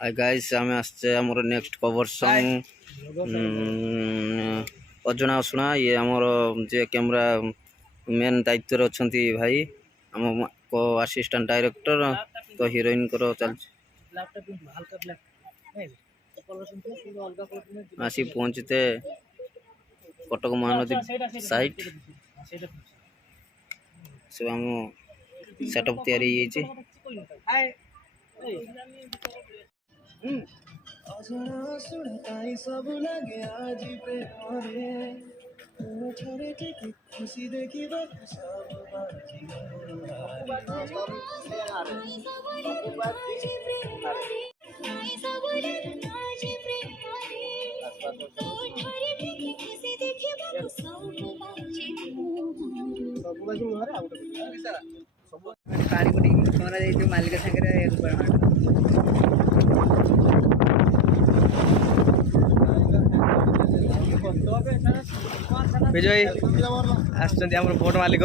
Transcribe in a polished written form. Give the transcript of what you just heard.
hi guys आम आसचे आमर नेक्स्ट कवर सॉन्ग अजना असुना ये आमर जे कैमरा मेन दायित्व रे अछंती भाई आम को असिस्टेंट डायरेक्टर तो हीरोइन को चल आसी पहुंचते कटक महानदी साइट सब आम सेटअप तैयारी सब लगे आज खुशी देखी मालिक विजय आसुचंती हमर बोट मालिक